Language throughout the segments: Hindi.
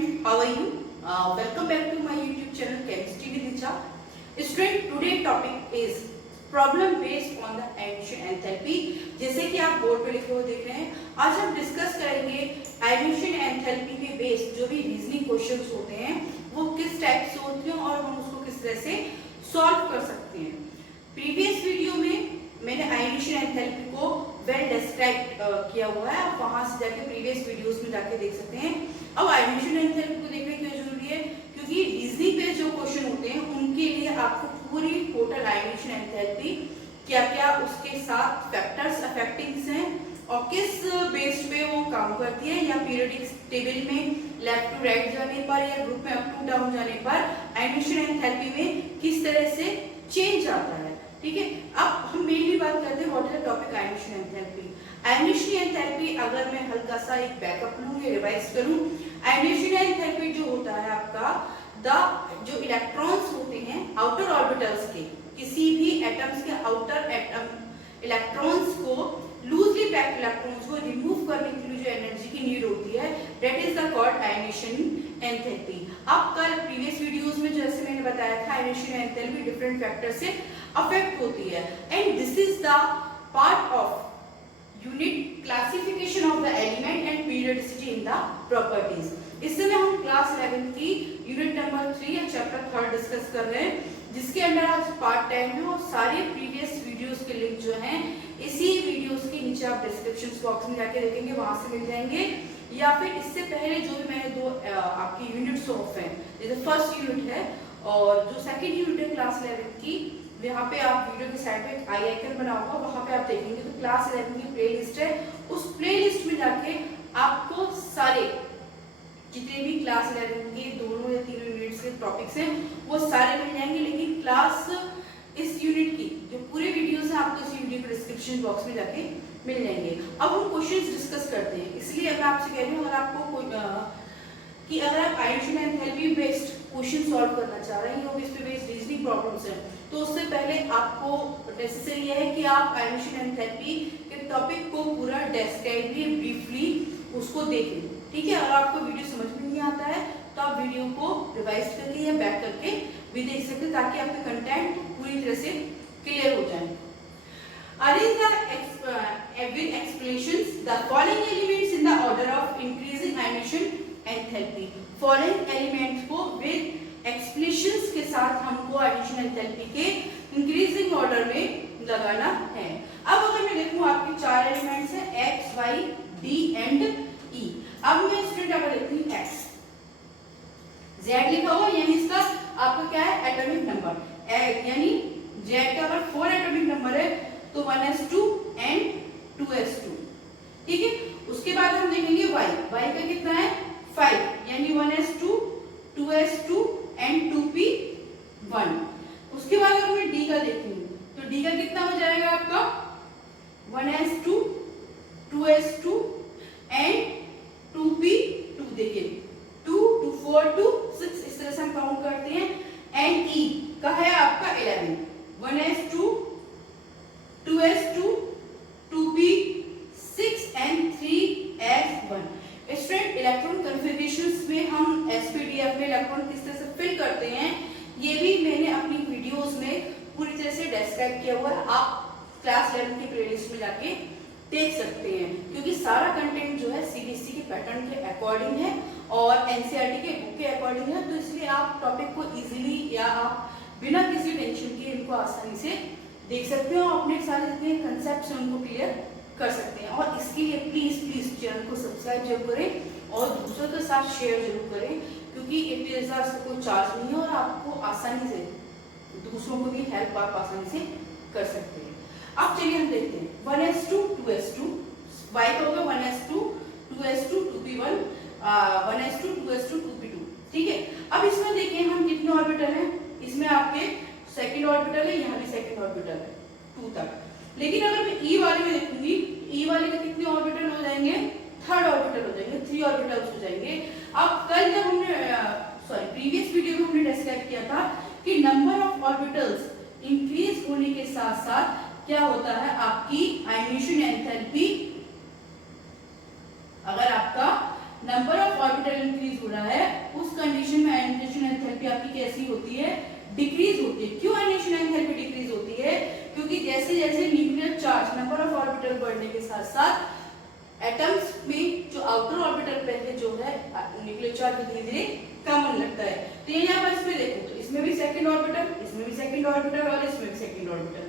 student, how are you? Welcome back to my YouTube channel Chemistry with Richa. Student, today topic is problem based on the admission enthalpy. जैसे कि आप बोर्ड पे लिखे हुए देख रहे हैं, आज हम डिस्कस करेंगे एडमिशन एंथैल्पी पे बेस्ड जो भी रीजनिंग क्वेश्चंस होते हैं वो किस टाइप से होते हैं और हम उसको किस तरह से सॉल्व कर सकते हैं। प्रीवियस वीडियो में मैंने एडमिशन एंथैल्पी को वेल डिस्क्राइब किया हुआ है, आप वहां से जाके प्रीवियस वीडियोस में जाके देख सकते हैं। अब एडमिशन एंथैल्पी को देखना क्यों जरूरी है, क्योंकि रीजनिंग पे जो क्वेश्चन होते हैं उनके लिए आपको पूरी टोटल एडमिशन एंथैल्पी क्या क्या उसके साथ फैक्टर्स अफेक्टिंग हैं और किस बेस पे वो काम करती है, या पीरियोडिक टेबल में लेफ्ट टू राइट जाने पर या ग्रुप में अप टू डाउन जाने पर एडमिशन एंथैल्पी में किस तरह से चेंज आता है। ठीक है, अब हम मेनली बात करते हैं what is the topic admission enthalpy. Admission enthalpy अगर मैं हल्का सा एक बैकअप लूं या रिवाइज करूं, एडमिशन एंथैल्पी जो होता है आपका जो इलेक्ट्रॉन्स होते हैं आउटर ऑर्बिटल्स के, किसी भी एटम्स के आउटर एटम इलेक्ट्रॉन्स को लूजली पैक्ड इलेक्ट्रॉन्स को रिमूव करने के लिए जो एनर्जी की नीड होती है that is the called admission enthalpy. अब कल प्रीवियस वीडियोस में जैसे मैंने बताया था एडमिशन एंथैल्पी डिफरेंट फैक्टर से अफेक्ट होती है and this is the part of unit classification of the element and periodicity in the properties. इस समय हम क्लास 11 की यूनिट नंबर 3 या चैप्टर 3 डिस्कस कर रहे हैं, जिसके अंदर आज पार्ट 10 है और सारे प्रीवियस वीडियोस के लिंक जो हैं इसी वीडियोस के नीचे आप डिस्क्रिप्शन बॉक्स में जाके देखेंगे, वहां से मिल जाएंगे, या फिर इससे पहले जो भी मैंने दो आपकी यूनिट्स ऑफ है, जैसे फर्स्ट यूनिट है और जो सेकंड यूनिट है क्लास 11 की, यहाँ पे आप वीडियो के साइड पे आई आइकन बना होगा, वहां पे आप देखेंगे तो क्लास 11 की प्लेलिस्ट है, उस प्लेलिस्ट में जाके आपको सारे जितने भी क्लास 11 के दोनों या तीनों यूनिट्स के टॉपिक्स हैं वो सारे मिल जाएंगे। लेकिन क्लास इस यूनिट की जो पूरे वीडियोस हैं आपको इस वीडियो के डिस्क्रिप्शन बॉक्स में जाके मिल जाएंगे। अब हम क्वेश्चंस डिस्कस करते हैं, इसलिए मैं आपसे कह रही हूँ अगर आपको कि अगर आप addition enthalpy based question solve करना चाह रहे हैं या इस पे बेस्ड रीजनिंग प्रॉब्लम्स हैं, तो उससे पहले आपको नेसेसरी है कि आप एडिशन एंथैल्पी के टॉपिक को पूरा डिस्क्राइबली ब्रीफली उसको देखें। ठीक है, अगर आपको वीडियो समझ में नहीं आता है तो आप वीडियो को रिवाइज करके या बैक करके भी देख सकते हैं, ताकि आपके कंटेंट पूरी तरह से क्लियर हो जाए। Arrange with explanations the following elements in the order of increasing emission enthalpy. Following elements को with explanations के साथ हमको emission enthalpy के increasing order में लगाना है। अब अगर मैं देखूं आपके चार एलिमेंट्स हैं x, y, d and e। अब मैं स्टूडेंट अगर देखती हूँ x, z लिखा हुआ यानी इसका आपका क्या है एटॉमिक नंबर, यानी z का अगर 4 एटॉमिक नंबर है तो 1s2 and 2s2। ठीक है, उसके बाद हम देखेंगे y का कितना है 5 यानी 1s2 2s2 and 2p1। उसके बाद अगर मैं d का देखती हूँ तो d का कितना हो जाएगा आपका 1s2 2s2 and 2p2। देखिए 2 2 4 2 6 इस तरह से हम काउंट करते हैं एंड e का है आपका 11 1s2 2s2 2p6 and 3s1। Student electron कन्फिगरेशंस में हम एसपीडीएफ में इलेक्ट्रॉन किस तरह से फिल करते हैं ये भी मैंने अपनी वीडियोस में पूरी तरह से डिस्क्राइब किया हुआ है, आप क्लास 11 की प्लेलिस्ट में जाके देख सकते हैं, क्योंकि सारा कंटेंट जो है सीबीएसई के पैटर्न के अकॉर्डिंग है और एनसीईआरटी के बुक के अकॉर्डिंग है, तो इसलिए आप टॉपिक को इजीली या आप बिना किसी टेंशन के इनको आसानी से देख सकते हो, अपने सारे जितने कंसेप्ट हैं उनको क्लियर कर सकते हैं। और इसके लिए प्लीज चैनल को सब्सक्राइब जरूर करें और दूसरों के साथ शेयर जरूर करें, क्योंकि से कोई चार्ज नहीं है और आपको आसानी से दूसरों को भी हेल्प आप आसानी से कर सकते हैं। अब चलिए हम देखते हैं 1s2 2s2 y का होगा 1s2 2s2 2p1 1s2 2s2 2p2। ठीक है, अब इसमें देखिए हम कितने ऑर्बिटल हैं, इसमें आपके सेकंड ऑर्बिटल है, यहाँ भी सेकंड ऑर्बिटल है 2 तक। लेकिन अगर मैं ई वाले में देखूंगी ई वाले के कितने ऑर्बिटल हो जाएंगे, थर्ड ऑर्बिटल हो जाएंगे, 3 ऑर्बिटल्स हो जाएंगे। अब कल जब हमने प्रीवियस वीडियो में हमने डिस्कस किया था कि नंबर ऑफ ऑर्बिटल्स इंक्रीज होने के साथ साथ क्या होता है आपकी एडमिशन एंथैल्पी, अगर आपका नंबर ऑफ ऑर्बिटल इंक्रीज हो रहा है बढ़ने के साथ साथ एटम्स में जो आउटर ऑर्बिटल पे है जो है न्यूक्लियर चार्ज धीरे धीरे कम होने लगता है। तो ये यहाँ पर इसमें देखो तो इसमें भी सेकंड ऑर्बिटल, इसमें भी सेकंड ऑर्बिटल और इसमें भी सेकंड ऑर्बिटल,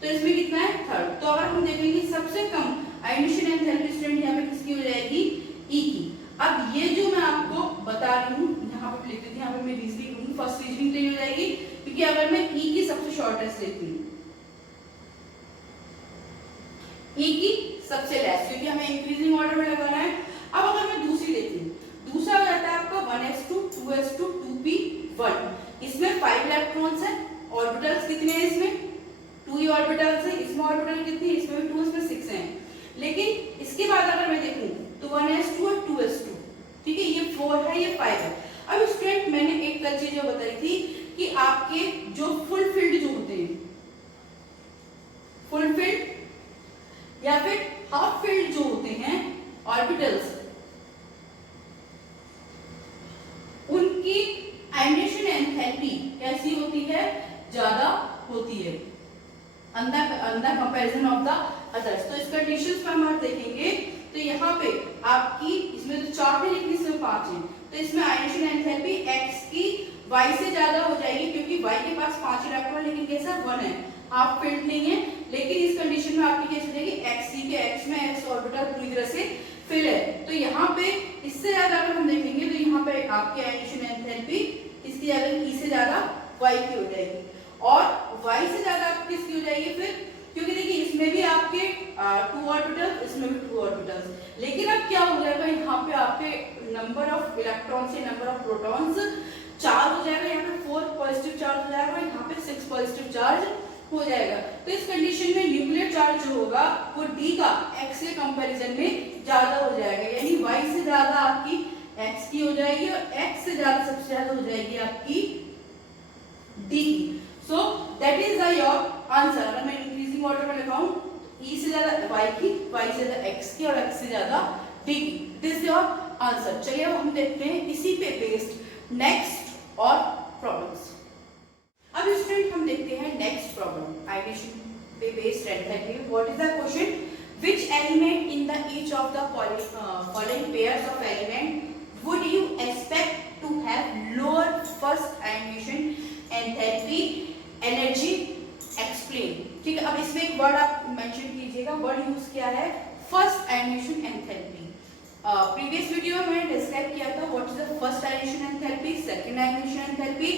तो इसमें कितना है थर्ड। तो अगर हम देखेंगे सबसे कम आयनीकरण एंथैल्पी स्टूडेंट यहाँ पे किसकी हो जाएगी, ई की। अब ये जो मैं आपको बता रही हूँ यहाँ पे लिख देती हूँ, यहाँ पे मैं रीजनिंग लूंगी, फर्स्ट रीजनिंग क्लियर हो जाएगी क्योंकि अगर मैं ई की सबसे शॉर्टेस्ट लेती हूँ, ई की सबसे लेस, क्योंकि हमें इंक्रीजिंग ऑर्डर में लगाना है। अब अगर मैं दूसरी लेती हूँ, दूसरा हो जाता है आपका 1s2 2s2 2p1, इसमें 5 इलेक्ट्रॉन्स हैं, ऑर्बिटल्स कितने हैं इसमें 2 ही ऑर्बिटल्स हैं, इसमें ऑर्बिटल कितनी है, इसमें भी 2, इसमें 6 हैं। लेकिन इसके बाद अगर मैं देखूं तो 1s2 और 2s2, ठीक है, ये 4 है, ये 5 है। अब स्टूडेंट मैंने एक कल चीज बताई थी कि आपके जो फुल फील्ड जो होते हैं, फुल फील्ड या फिर हाफ फील्ड जो होते हैं ऑर्बिटल्स, उनकी आयनीकरण एंथैल्पी कैसी होती है, ज्यादा होती है अंदर कंपैरिजन ऑफ द अदर्स। तो इस कंडीशंस में हम देखेंगे तो यहाँ पे आपकी इसमें तो 4 है लेकिन इसमें 5 है, तो इसमें आयनीकरण एंथैल्पी x की y से ज्यादा हो जाएगी क्योंकि y के पास 5 इलेक्ट्रॉन लेकिन कैसा 1 है, हाफ फील्ड नहीं है। लेकिन इस कंडीशन में आपकी कैसे हो जाएगी, x के x में x ऑर्बिटल पूरी तरह से फिल है। तो यहाँ पे इससे ज्यादा अगर हम देखेंगे तो यहाँ पे आपकी आयनीकरण एंथैल्पी इसकी ज्यादा e से ज्यादा y की हो जाएगी, और y से ज्यादा आपकी किसकी हो जाएगी फिर, क्योंकि देखिए इसमें भी आपके 2 ऑर्बिटल्स, इसमें भी 2 ऑर्बिटल्स। लेकिन अब क्या हो जाएगा, यहाँ पे आपके नंबर ऑफ इलेक्ट्रॉन से नंबर ऑफ प्रोटॉन्स 4 हो जाएगा, यहाँ पे 4 पॉजिटिव चार्ज हो जाएगा, यहाँ पे 6 पॉजिटिव चार्ज हो जाएगा। तो इस कंडीशन में न्यूक्लियर चार्ज जो होगा वो d का x के कंपैरिजन में ज्यादा हो जाएगा, यानी y से ज्यादा आपकी x की हो जाएगी और x से ज्यादा सबसे ज्यादा हो जाएगी आपकी d की। So that is your answer. अगर मैं इंक्रीजिंग ऑर्डर में लिखाऊं e से ज्यादा y की, y से ज्यादा x की और x से ज्यादा d की, दिस योर आंसर। चलिए अब हम देखते हैं इसी पे बेस्ड नेक्स्ट और प्रॉब्लम्स। अब स्टूडेंट हम देखते हैं नेक्स्ट प्रॉब्लम, आयनीकरण पे based enthalpy. What is the question, which element in the each of the following pairs of element would you expect to have lower first आयनीकरण एंथैल्पी एनर्जी एक्सप्लेन। ठीक है, अब इसमें एक वर्ड आप मेंशन कीजिएगा, वर्ड यूज किया है फर्स्ट आयनीकरण एंथैल्पी। प्रीवियस वीडियो में मैंने डिस्क्राइब किया था व्हाट इज द फर्स्ट आयनीकरण एंथैल्पी, सेकंड आयनीकरण एंथैल्पी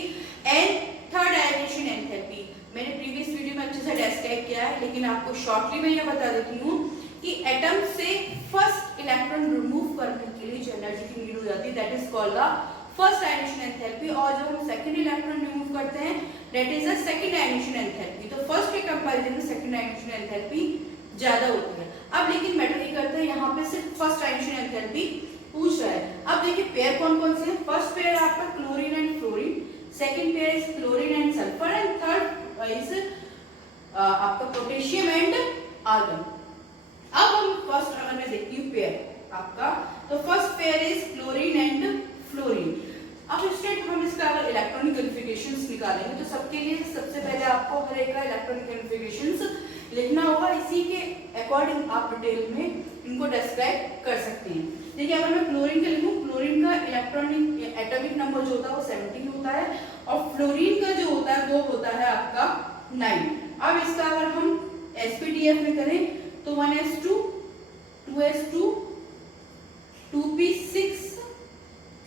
एंड थर्ड आयनीकरण एंथैल्पी। मैंने प्रीवियस वीडियो में अच्छे से डिस्क्राइब किया है, लेकिन आपको शॉर्टली मैं ये बता देती हूँ कि एटम से फर्स्ट इलेक्ट्रॉन रिमूव करने के लिए जो एनर्जी की नीड हो जाती है that is called the first आयनीकरण एंथैल्पी, और जब हम सेकंड इलेक्ट्रॉन रिमूव करते हैं दैट इज द सेकंड आयनीकरण एंथैल्पी। तो फर्स्ट के कंपैरिजन में सेकंड आयनीकरण एंथैल्पी ज्यादा होती है। अब लेकिन मैटर नहीं करता है, यहाँ पे सिर्फ फर्स्ट आयनीकरण एंथैल्पी पूछ रहा है। अब देखिए पेयर कौन कौन से हैं, फर्स्ट पेयर आपका chlorine and fluorine, second pair is chlorine and sulphur and third is आपका पोटेशियम एंड आर्गन। अब हम फर्स्ट अगर मैं देखती हूँ पेयर आपका, तो first pair is chlorine and fluorine. अब स्टूडेंट हम इसका अगर इलेक्ट्रॉनिक कॉन्फ़िगरेशंस निकालेंगे तो सबके लिए सबसे पहले आपको हर एक का इलेक्ट्रॉनिक कॉन्फ़िगरेशंस लिखना होगा, इसी के अकॉर्डिंग आप डिटेल में इनको डिस्क्राइब कर सकते हैं। देखिए अगर मैं क्लोरीन का लिखूं, क्लोरीन का इलेक्ट्रॉनिक एटॉमिक नंबर जो होता है वो 17 होता है, और फ्लोरीन का जो होता है वो होता है आपका 9। अब इसका अगर हम sp/df में करें तो 1s2 2s2 2p6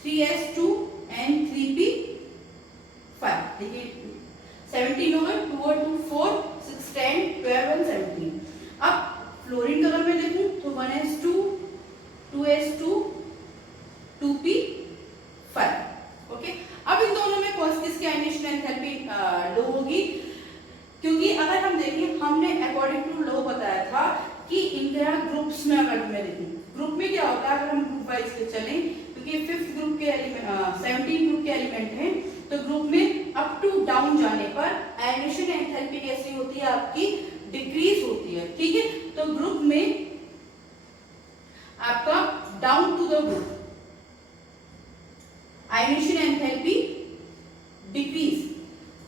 3s2 and 3p5। देखिए 17 हो गए, 2 और 2 4 6 10 12 और 17। अब फ्लोरीन का अगर मैं देखूं तो 1s2 2s2 2p5। ओके, अब इन दोनों में कौन किसकी आयनीकरण एंथैल्पी लो होगी, क्योंकि अगर हम देखें हमने अकॉर्डिंग टू लो बताया था कि इनके ग्रुप्स में अगर मैं देखूं ग्रुप में क्या होता है, अगर हम ग्रुप वाइज के चलें क्योंकि फिफ्थ ग्रुप के एलिमेंट 17 ग्रुप के एलिमेंट हैं, तो ग्रुप में अप टू डाउन जाने पर आयनीकरण एंथैल्पी कैसी होती है आपकी, डिक्रीज होती है। ठीक है, तो ग्रुप में आपका डाउन टू द ग्रुप आयनीकरण एंथैल्पी डिक्रीज।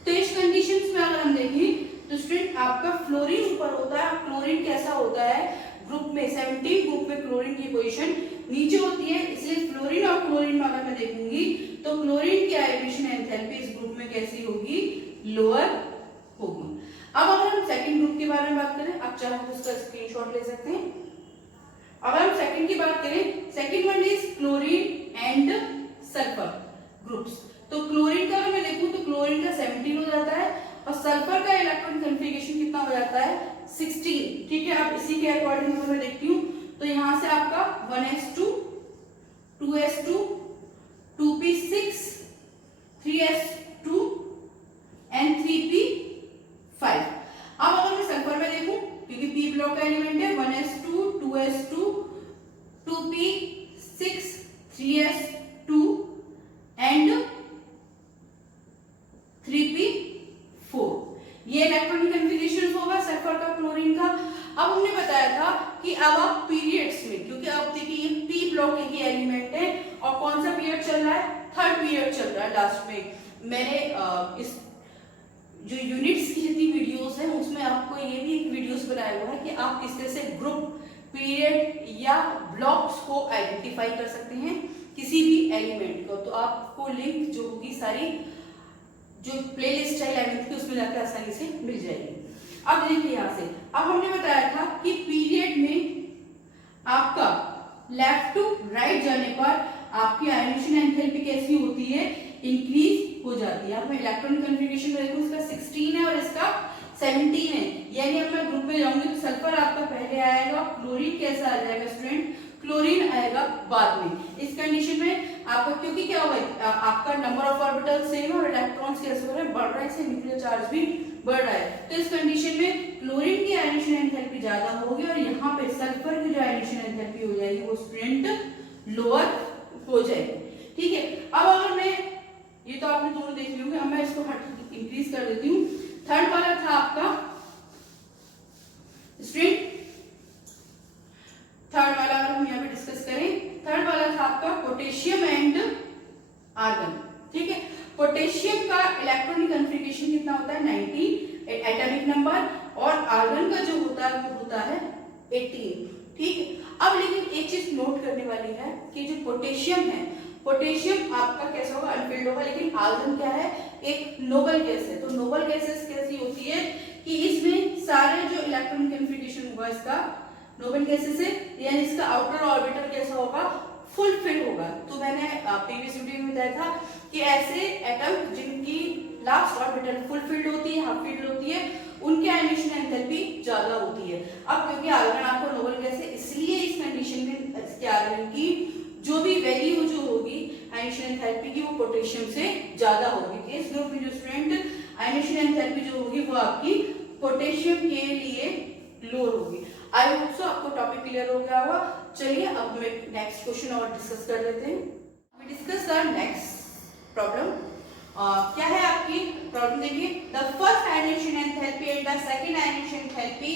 तो इस कंडीशंस में अगर हम देखें तो स्टूडेंट आपका फ्लोरीन ऊपर होता है, क्लोरीन कैसा होता है, ग्रुप में 17 ग्रुप में क्लोरीन की पोजीशन नीचे होती है, इसलिए फ्लोरीन और क्लोरीन में अगर मैं देखूंगी तो क्लोरीन की आयोडीनेशन एंथैल्पी इस ग्रुप में कैसी होगी, लोअर होगी। अब अगर हम सेकंड ग्रुप के बारे में बात करें, आप चाहे तो उसका स्क्रीनशॉट ले सकते हैं। अगर हम सेकंड की बात करें, second one is chlorine and sulphur groups. तो क्लोरीन का अगर मैं देखूं तो क्लोरीन का 17 हो जाता है और सल्फर का इलेक्ट्रॉन कॉन्फ़िगरेशन कितना हो जाता है, 16। ठीक है, अब इसी के अकॉर्डिंग मैं देखती हूँ तो यहाँ से आपका 1s2 2s2 2p6 3s2 and 3p5। अब अगर मैं सल्फर में देखूं, क्योंकि p ब्लॉक का एलिमेंट है, 1s2 2s2 2p6 3s2 and 3p4, ये इलेक्ट्रॉनिक कॉन्फ़िगरेशन होगा सल्फर का, क्लोरीन का। अब हमने बताया था कि अब आप पीरियड्स में, क्योंकि अब देखिए ये p ब्लॉक की एलिमेंट है और कौन सा पीरियड चल रहा है, थर्ड पीरियड चल रहा है। लास्ट में मैंने इस जो यूनिट्स की जितनी वीडियोस हैं उसमें आपको ये भी एक वीडियोस बनाया हुआ है कि आप किस तरह से ग्रुप, पीरियड या ब्लॉक्स को आइडेंटिफाई कर सकते हैं किसी भी एलिमेंट को। तो आपको लिंक जो होगी सारी जो प्लेलिस्ट है 11th की, उसमें जाकर आसानी से मिल जाएगी। अब देखिए यहाँ से, अब हमने बताया था कि पीरियड में आपका लेफ्ट टू राइट जाने पर आपकी आयोडीनेशन एंथैल्पी कैसी होती है, इंक्रीज हो जाती है। अब मैं इलेक्ट्रॉनिक कॉन्फ़िगरेशन में देखूं, इसका 16 है और इसका 17 है, यानी अब मैं ग्रुप में जाऊंगी तो सल्फर आपका पहले आएगा, क्लोरीन कैसा आ जाएगा स्टूडेंट, क्लोरीन आएगा बाद में। इस कंडीशन में आपका, क्योंकि क्या होगा, आपका नंबर ऑफ ऑर्बिटल सेम है और इलेक्ट्रॉन्स कैसे हो रहे हैं, बढ़ रहा है, इससे न्यूक्लियर चार्ज भी बढ़ रहा है। तो इस कंडीशन में क्लोरीन की आयोडीनेशन एंथैल्पी ज्यादा होगी और यहाँ पे सल्फर की जो आयोडीनेशन एंथैल्पी हो जाएगी वो स्टूडेंट लोअर हो जाएगी। ठीक है, अब अगर मैं, ये तो आपने दोनों देख लियोगे, अब मैं इसको इंक्रीज कर देती हूँ। थर्ड वाला था आपका स्टूडेंट, थर्ड वाला अगर हम यहाँ पे डिस्कस करें, थर्ड वाला था आपका पोटेशियम एंड आर्गन। ठीक है, पोटेशियम का इलेक्ट्रॉनिक कॉन्फ़िगरेशन कितना होता है, 19 एटॉमिक नंबर, और आर्गन का जो होता है वो होता है 18। ठीक है, अब लेकिन एक चीज नोट करने वाली है कि जो पोटेशियम है, पोटेशियम आपका कैसा होगा, अनफिल्ड होगा, लेकिन आर्गन क्या है, एक नोबल गैस है। तो नोबल गैसेस कैसी होती है कि इसमें सारे जो इलेक्ट्रॉनिक कॉन्फ़िगरेशन होगा इसका नोबल गैसेस है, यानी इसका आउटर ऑर्बिटल कैसा होगा, फुलफिल होगा। तो मैंने प्रीवियस वीडियो में बताया था कि ऐसे एटम जिनकी लास्ट ऑर्बिटल फुलफिल्ड होती है, हाफ फिल्ड होती है, उनकी आयोडीनेशन एंथैल्पी ज्यादा होती है। अब क्योंकि आर्गन आपको नोबल गैस है, इसलिए इस कंडीशन में इसके आर्गन की जो भी वैल्यू जो होगी आयोडीनेशन एंथैल्पी की, वो पोटेशियम से ज्यादा होगी। इस ग्रुप में जो स्टूडेंट आयोडीनेशन एंथैल्पी जो होगी वो आपकी पोटेशियम के लिए लोअर होगी। आई होप सो आपको टॉपिक क्लियर हो गया होगा। चलिए अब हम नेक्स्ट क्वेश्चन और डिस्कस कर लेते हैं। We discuss the next problem. क्या है आपकी प्रॉब्लम, देखिए, the first ionisation enthalpy and the second ionisation enthalpy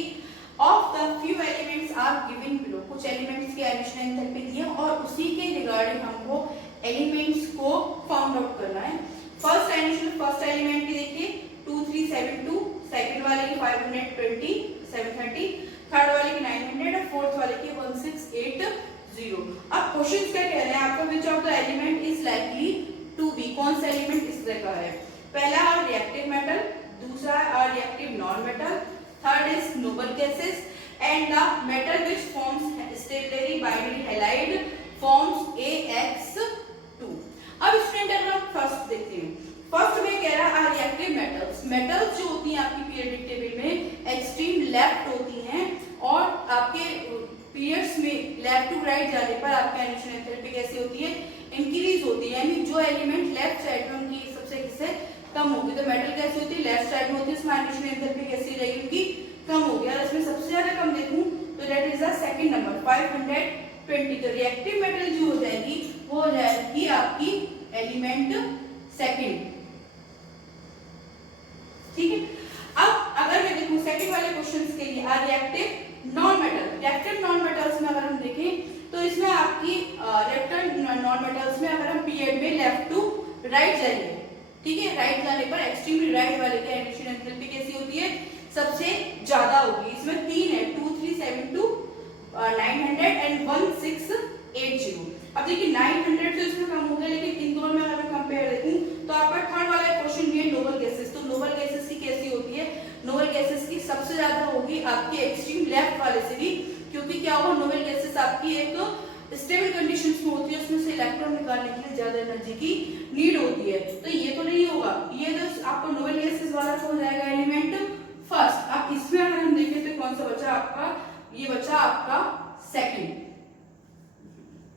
of the few elements are given below. कुछ एलिमेंट्स की आयोडीनेशन एंथैल्पी दी है और उसी के रिगार्डिंग हमको एलिमेंट्स को फाउंड आउट करना है। फर्स्ट आयोडीनेशन, फर्स्ट एलिमेंट की देखिए 2372, सेकंड वाले की 520 730, थर्ड वाले की 900 और फोर्थ वाले की 1680। अब क्वेश्चन क्या कह रहे हैं आपका, which of the element is likely to be, कौन सा एलिमेंट इस तरह का है, पहला है रिएक्टिव मेटल, दूसरा है reactive non metal, third is noble gases and the metal which forms stably binary halide forms AX2। अब स्टूडेंट अगर हम फर्स्ट देखते हैं, फर्स्ट में कह रहा है रिएक्टिव मेटल्स। मेटल्स जो होती हैं आपकी पीरियोडिक टेबल में एक्सट्रीम लेफ्ट होती हैं और आपके पीरियड्स में लेफ्ट टू राइट जाने पर आपकी आयोडीनेशन एंथैल्पी कैसी होती है, इंक्रीज होती है, यानी जो एलिमेंट लेफ्ट साइड में उनकी सबसे किससे कम होगी। तो मेटल कैसी होती है, लेफ्ट साइड में होती है, उसमें आयोडीनेशन एंथैल्पी कैसी रहेगी, उनकी कम होगी। और इसमें सबसे ज्यादा कम देखूं तो that is the second number 520। तो रिएक्टिव मेटल जो हो जाएगी वो हो जाएगी आपकी एलिमेंट सेकंड। ठीक है, अब अगर मैं देखूं सेकंड वाले क्वेश्चंस के लिए reactive non metal, reactive non metals में अगर हम देखें तो इसमें आपकी रिएक्टिव नॉन मेटल्स में अगर हम पीरियड में लेफ्ट टू राइट जाएंगे, ठीक है, राइट जाने पर एक्सट्रीमली राइट वाले की आयोडीनेशन एंथैल्पी कैसी होती है, सबसे ज्यादा होगी। इसमें तीन है 2372, 900 एंड 1680। अब देखिए 900 से इसमें कम हो गया, लेकिन इन दोनों में अगर मैं कंपेयर देखूं तो आपका थर्ड वाला क्वेश्चन भी है नोबल गैसेस। तो नोबल गैसेस की कैसी होती है, नोबल गैसेस की सबसे ज्यादा होगी आपके एक्सट्रीम लेफ्ट वाले से भी, क्योंकि क्या होगा नोबल गैसेस आपकी एक स्टेबल कंडीशंस में होती है, उसमें से इलेक्ट्रॉन निकालने के लिए ज्यादा एनर्जी की नीड होती है। तो ये तो नहीं होगा, ये तो आपको नोबल गैसेस वाला हो जाएगा एलिमेंट फर्स्ट। अब इसमें अगर हम देखें तो कौन सा बचा आपका, ये बचा आपका second,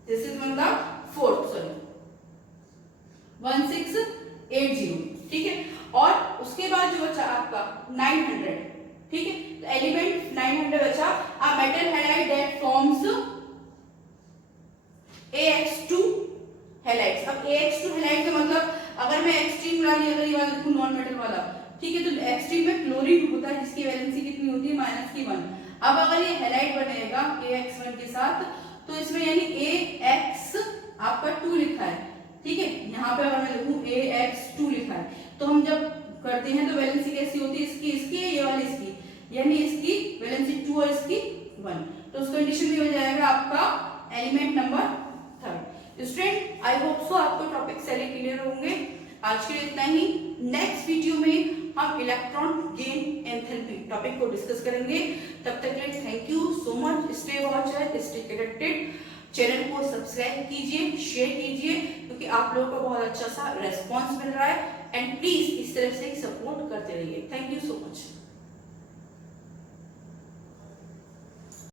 this is one the fourth, sorry 1680, ठीक है। और उसके बाद जो बचा आपका 900, ठीक है, तो एलिमेंट 900 बचा। A metal halide that forms AX2 halides. अब AX2 हैलाइड का मतलब अगर मैं एक्सट्रीम वाली अगर ये वाला देखूं नॉन मेटल वाला, ठीक है, तो एक्सट्रीम में क्लोरीन होता है जिसकी वैलेंसी कितनी होती है -1। अब अगर ये हैलाइड बनेगा AX1 के साथ, तो इसमें यानी AX आपका 2 लिखा है, ठीक है। यहाँ पे अगर मैं लिखूं AX2 लिखा है, तो हम जब करते हैं तो वैलेंसी कैसी होती है, इसकी इसकी ये वाली इसकी, यानी इसकी वैलेंसी 2 और इसकी 1, तो उस कंडीशन में हो जाएगा आपका element number 3। Student I hope so आपको टॉपिक सारे क्लियर होंगे। आज के लिए इतना ही। नेक्स्ट वीडियो में हम इलेक्ट्रॉन गेन एंथैल्पी टॉपिक को डिस्कस करेंगे। तब तक के लिए thank you so much. Stay watcher, stay connected. Channel को सब्सक्राइब कीजिए, शेयर कीजिए, क्योंकि आप लोगों को बहुत अच्छा सा रेस्पॉन्स मिल रहा है। एंड प्लीज इस तरह से सपोर्ट करते रहिए। Thank you so much.